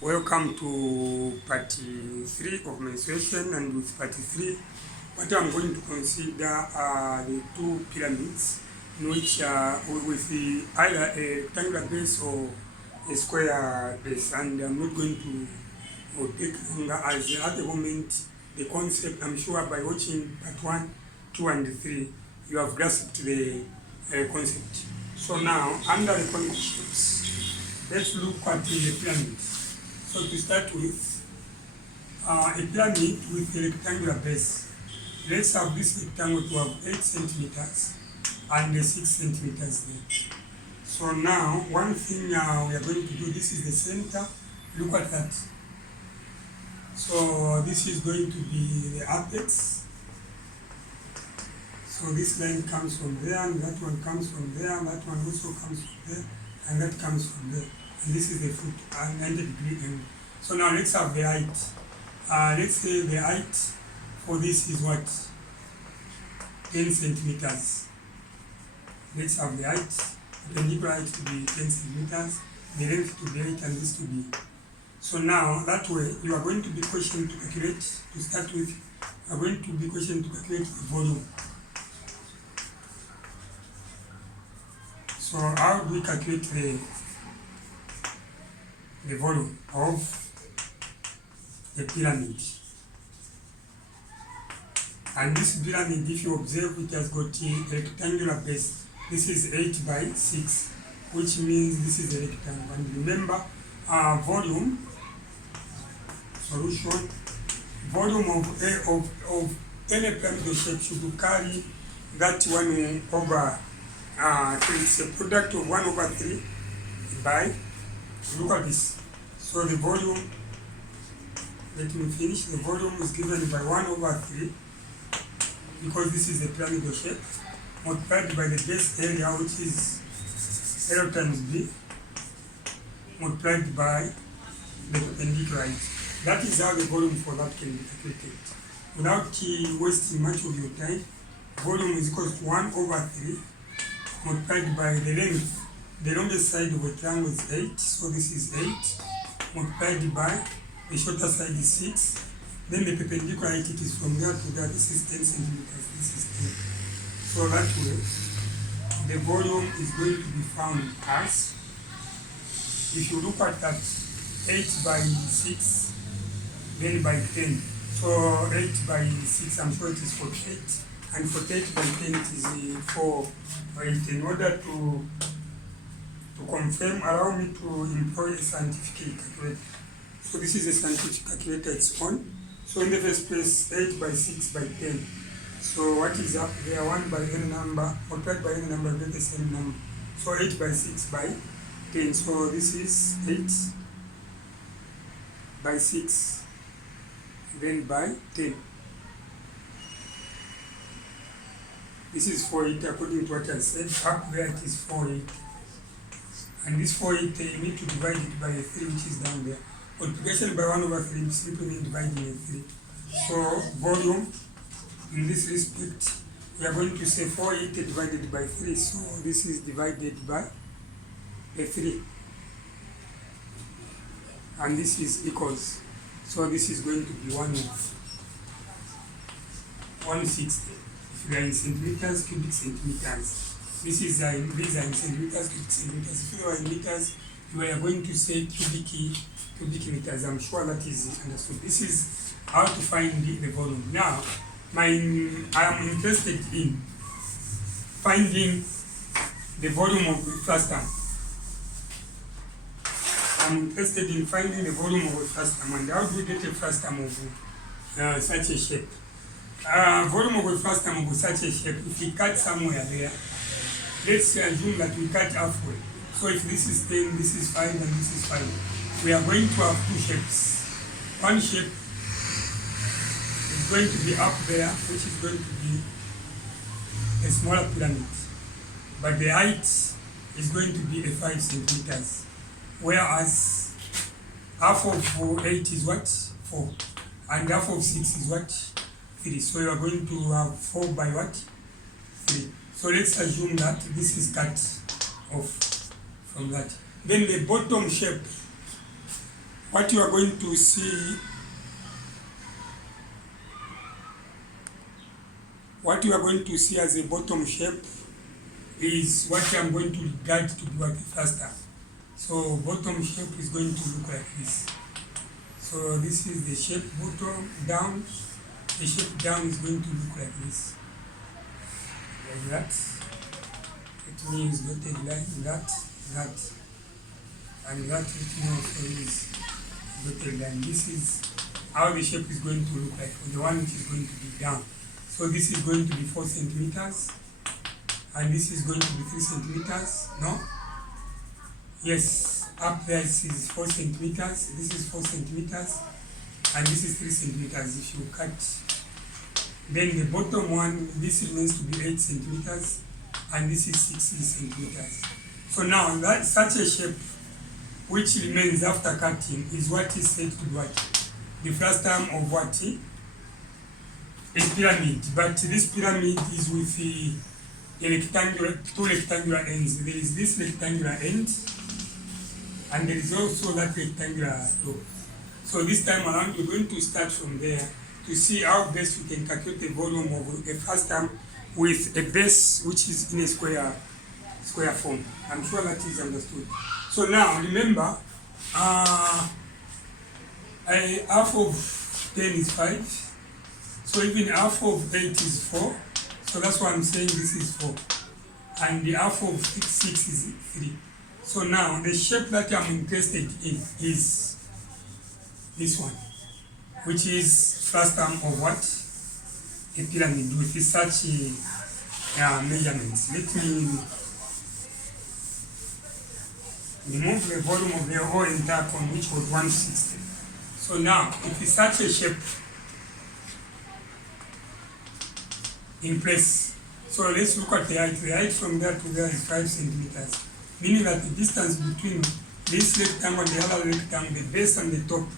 Welcome to part 3 of mensuration, and with part 3 what I'm going to consider are the two pyramids in which with either a rectangular base or a square base, and I'm not going to take longer as at the moment the concept, I'm sure by watching part 1, 2 and 3 you have grasped the concept. So now under the conical shapes, let's look at the pyramid. So to start with, a pyramid with a rectangular base. Let's have this rectangle to have 8 centimeters and 6 centimeters there. So now, one thing we are going to do, this is the center. Look at that. So this is going to be the apex. So this line comes from there, and that one comes from there, and that one also comes from there, and that comes from there. And this is the foot, and 90-degree angle. So now let's have the height. Let's say the height for this is what? 10 centimeters. Let's have the height, the perpendicular height to be 10 centimeters, the length to be 8, and this to be. So now that way you are going to be questioned to calculate, to start with, you are going to be questioned to calculate the volume. So how do we calculate the volume of the pyramid? And this pyramid, if you observe, it has got a rectangular base. This is 8 by 6, which means this is a rectangle. And remember, volume solution, volume of any pyramidal shape should carry that 1 over 3. It's a product of 1 over 3 by, look at this. So the volume, let me finish. The volume is given by 1 over 3, because this is a pyramidal shape, multiplied by the base area, which is L times B, multiplied by the perpendicular height. That is how the volume for that can be calculated. Without wasting much of your time, volume is equal to 1 over 3 multiplied by the length. The longest side of a triangle is 8, so this is 8, multiplied by the shorter side is 6. Then the perpendicular height, it is from there to there. This is 10 centimeters, this is 10. So that way, the volume is going to be found as, if you look at that, 8 by 6, then by 10. So 8 by 6, I'm sure it is 48. And 48 by 10 is 4 by 8. In order to confirm, allow me to employ a scientific calculator. So this is a scientific calculator, it's on. So in the first place, 8 by 6 by 10. So what is up there? 1 by n number, multiplied by n number, get the same number. So 8 by 6 by 10. So this is 8 by 6, then by 10. This is 48 according to what I said. Up there it is 48. And this 48, you need to divide it by 3, which is down there. Multiplication by 1 over 3 simply means dividing by 3. So volume, in this respect, we are going to say 48 divided by 3. So this is divided by 3. And this is equals. So this is going to be 160. If you are in centimeters, cubic centimeters. These are in centimeters, cubic centimeters. If you are in meters, you are going to say cubic meters. I'm sure that is understood. This is how to find the volume. Now, I am interested in finding the volume of the frastum. I'm interested in finding the volume of a frastum. And how do we get a frastum of such a shape? Volume of a frastum of such a shape, if we cut somewhere there, let's assume that we cut halfway. So if this is 10, this is 5, and this is 5. We are going to have 2 shapes. One shape is going to be up there, which is going to be a smaller pyramid. But the height is going to be a 5 centimeters. Whereas half of 8 is what? 4. And half of 6 is what? 3. So you are going to have 4 by what? 3. So let's assume that this is cut off from that. Then the bottom shape what you are going to see, as a bottom shape is what I'm going to regard to be what the frastum. So bottom shape is going to look like this. So this is the shape bottom down. The shape down is going to look like this, like that. It means dotted line, that, and that it means also is dotted line. This is how the shape is going to look like for the one which is going to be down. So this is going to be 4 centimeters, and this is going to be 3 centimeters. No? Yes, up there this is 4 centimeters, this is 4 centimeters, and this is 3 centimeters if you cut. Then the bottom one, this remains to be 8 centimeters, and this is 60 centimeters. So now that such a shape which remains after cutting is what is said to be what? The frastum of what? A pyramid. But this pyramid is with a rectangular, 2 rectangular ends. There is this rectangular end, and there is also that rectangular top. So this time around we're going to start from there to see how best we can calculate the volume of a frastum with a base which is in a square form. I'm sure that is understood. So now remember, half of 10 is 5. So even half of 8 is 4. So that's why I'm saying this is 4. And the half of 6 is 3. So now the shape that I'm interested in is this one, which is frastum of what? A pyramid with such measurements. Let me remove the volume of the whole entire cone, which was 160. So now, if it's such a shape in place, so let's look at the height. The height from there to there is 5 centimeters, meaning that the distance between this rectangle and the other rectangle, the base and the top,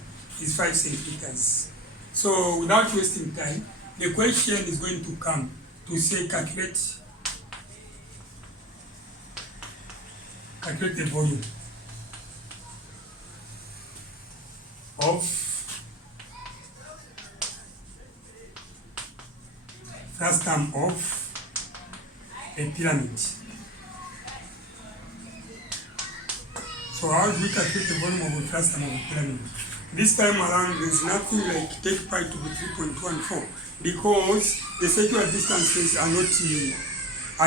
is 5 centimeters. So without wasting time, the question is going to come to say calculate the volume of frastum of a pyramid. So how do we calculate the volume of a frastum of a pyramid? This time around, there is nothing like take pi to be 3.14 because the circular distances are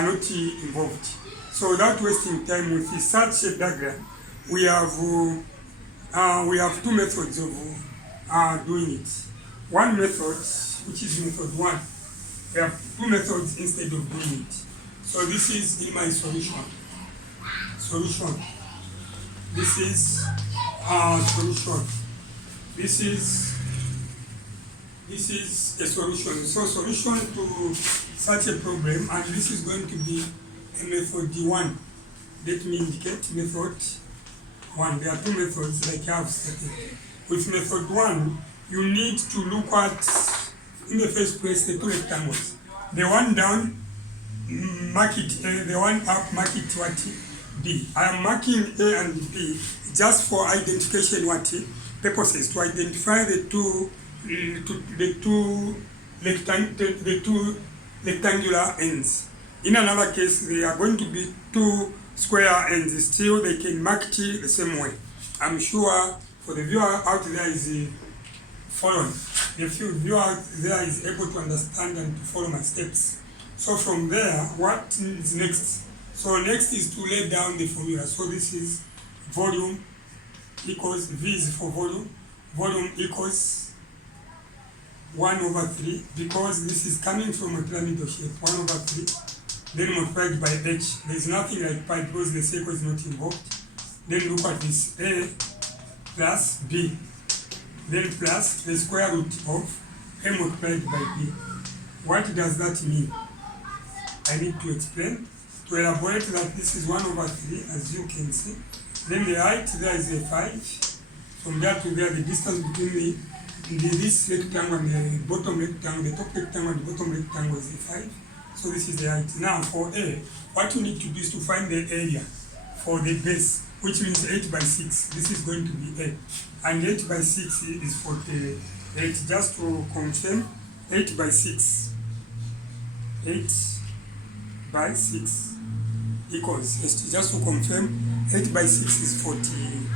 not involved. So without wasting time with such a diagram, we have 2 methods of doing it. One method, which is method 1, we have 2 methods instead of doing it. So this is in my solution. This is solution. This is a solution. So solution to such a problem, and this is going to be a method 1. Let me indicate method 1. There are 2 methods like I have stated. With method 1, you need to look at, in the first place, the 2 rectangles. The one down, mark it A, the one up, mark it what? B. I am marking A and B just for identification purposes, to identify the two rectangular ends. In another case, they are going to be 2 square ends. Still, they can mark it the same way. I'm sure for the viewer out there is following. The viewer out there is able to understand and to follow my steps. So from there, what is next? So next is to lay down the formula. So this is volume equals, V is for volume. Volume equals 1/3, because this is coming from a pyramidal shape, 1/3, then multiplied by h. There is nothing like pi because the circle is not involved. Then look at this, a plus b, then plus the square root of a multiplied by b. What does that mean? I need to explain. To elaborate that, this is 1/3, as you can see. Then the height there is a 5. From there to there, the distance between this rectangle and the bottom rectangle, the top rectangle and the bottom rectangle is a 5. So this is the height. Now for A, what you need to do is to find the area for the base. which means 8 by 6. This is going to be A. And 8 by 6 is 48. Just to confirm, 8 by 6. 8 by 6 equals, just to confirm, 8 by 6 is 48.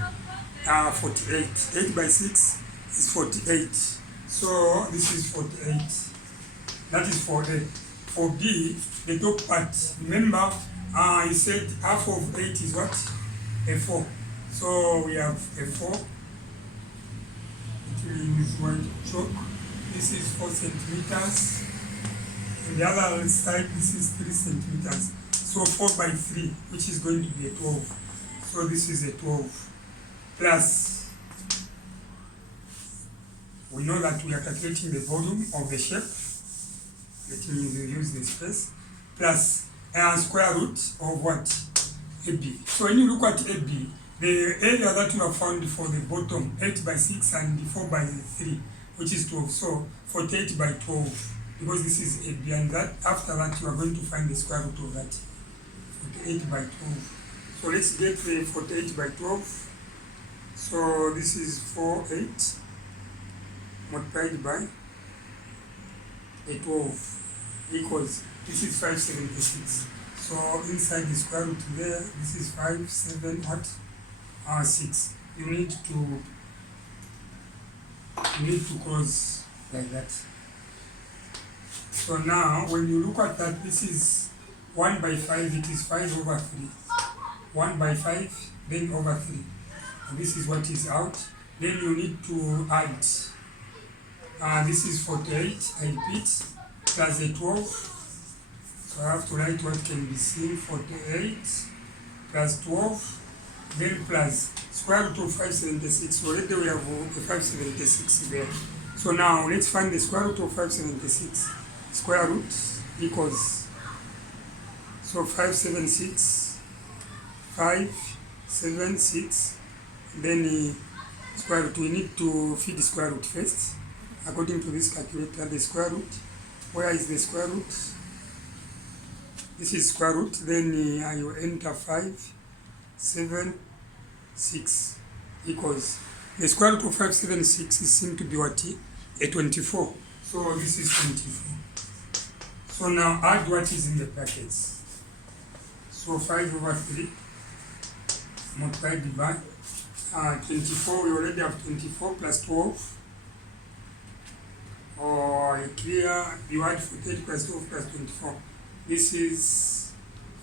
8 by 6 is 48. So this is 48. That is for A. For B, the top part, remember, I said half of 8 is what? A 4. So we have a 4. It will use white chalk. This is 4 centimeters. On the other side, this is 3 centimeters. So 4 by 3, which is going to be a 12. So this is a 12. Plus, we know that we are calculating the volume of the shape. Let me use the space. Plus square root of what? AB. So when you look at AB, the area that you have found for the bottom, 8 by 6 and 4 by 3, which is 12. So 48 by 12, because this is AB, and that after that you are going to find the square root of that. 48 by 12. So let's get the 48 by 12. So this is 48 multiplied by a 12 equals, this is 576. So inside the square root there, this is 5, 7, what? 6. You need to close like that. So now when you look at that, this is 1 by 5, it is 5 over 3. 1 by 5, then over 3. And this is what is out. Then you need to add. This is 48, I repeat, plus a 12. So I have to write what can be seen, 48 plus 12, then plus square root of 576. Already we have a 576 there. So now let's find the square root of 576. Square root equals, so 576, 576, then square root. We need to feed the square root first. According to this calculator, the square root, where is the square root? This is square root, then you enter 5, 7, 6 equals, the square root of 576 is seen to be what? A 24. So this is 24. So now add what is in the brackets. So 5 over 3 multiplied by 24, we already have 24 plus 12. Or clear, you add 48 plus 12 plus 24. This is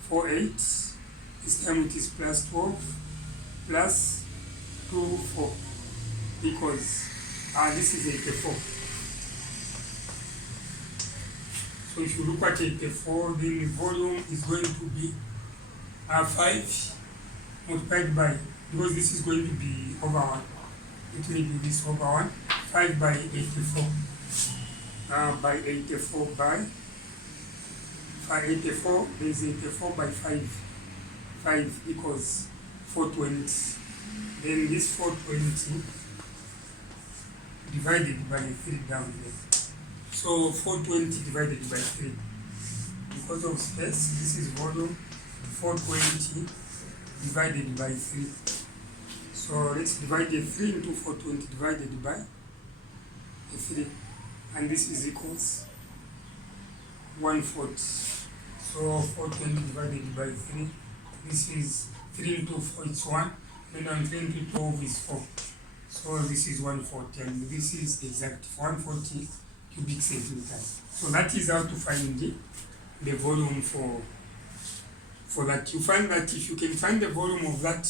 48. This time it is plus 12 plus 2, 4 equals, this is 84. So if you look at 84, then the volume is going to be 5 multiplied by, because this is going to be over 1. It may be this over 1. 5 by 84. By 84 by 84, there is 84 by 5. 5 equals 420. Then this 420 divided by 3 down there. So 420 divided by 3. Because of space, this is volume. 420 divided by 3. So let's divide the 3 into 420 divided by 3. And this is equals 140. So 420 divided by 3. This is 3 into 4 is 1. Then on 3 into 12 is 4. So this is 140. And this is exact 140 cubic centimeters. So that is how to find the volume for that. You find that if you can find the volume of that,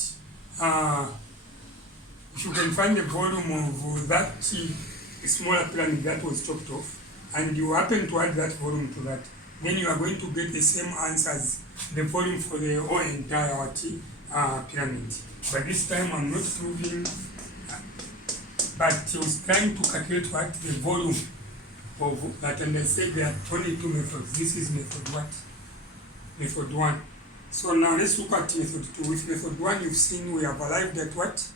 if you can find the volume of that smaller pyramid that was chopped off, and you happen to add that volume to that, then you are going to get the same answer as the volume for the whole entire pyramid. But this time I'm not proving, but I was trying to calculate what the volume of that, and I said there are only 2 methods. This is method what? Method 1. So now let's look at method 2. With method 1, you've seen we have arrived at what?